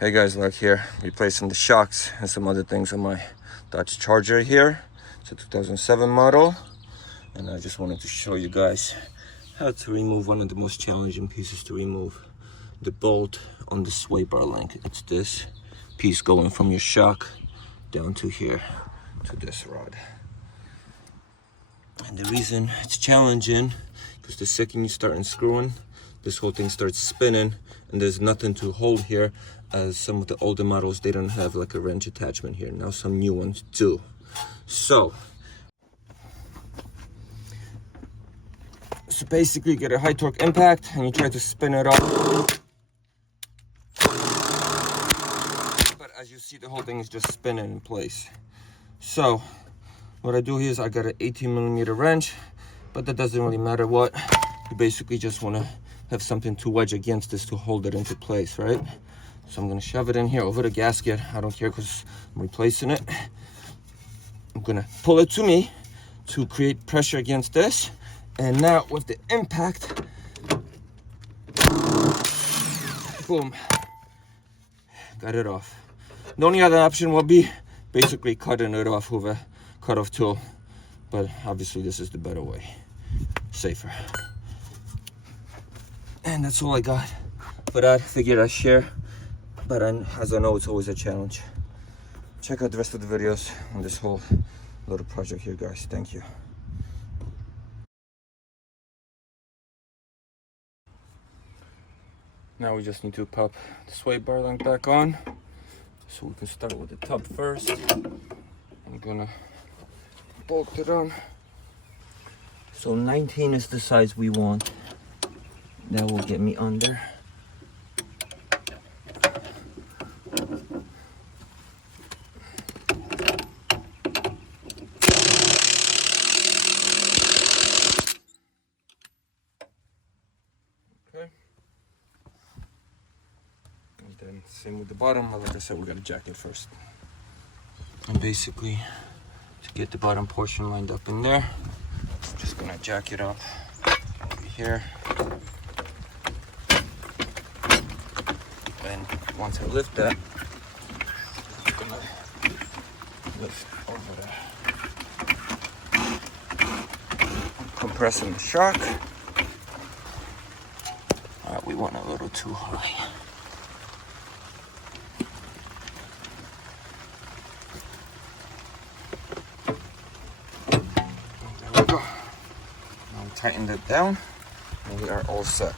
Hey guys, LechK here, replacing the shocks and some other things on my Dodge Charger here. It's a 2007 model, and I just wanted to show you guys how to remove one of the most challenging pieces to remove, the bolt on the sway bar link. It's this piece going from your shock down to here, to this rod. And the reason it's challenging, because the second you start unscrewing, this whole thing starts spinning, and there's nothing to hold here, as some of the older models, they don't have like a wrench attachment here. Now some new ones do. So basically you get a high torque impact and you try to spin it up. But as you see, the whole thing is just spinning in place. So what I do here is I got an 18mm wrench, but that doesn't really matter what. You basically just want to have something to wedge against this to hold it into place, right? So I'm going to shove it in here over the gasket. I don't care because I'm replacing it. I'm going to pull it to me to create pressure against this. And now with the impact, boom, got it off. The only other option will be basically cutting it off with a cut-off tool. But obviously this is the better way, safer. And that's all I got for that. Figured I'd share. But as I know, it's always a challenge. Check out the rest of the videos on this whole little project here, guys. Thank you. Now we just need to pop the sway bar link back on. So we can start with the tub first. I'm gonna bolt it on. So 19 is the size we want. That will get me under. Then same with the bottom, like I said, we gotta jack it first. And basically, to get the bottom portion lined up in there, I'm just gonna jack it up over here. And once I lift that, I'm gonna lift over there. I'm compressing the shock. We went a little too high. Tighten that down and we are all set.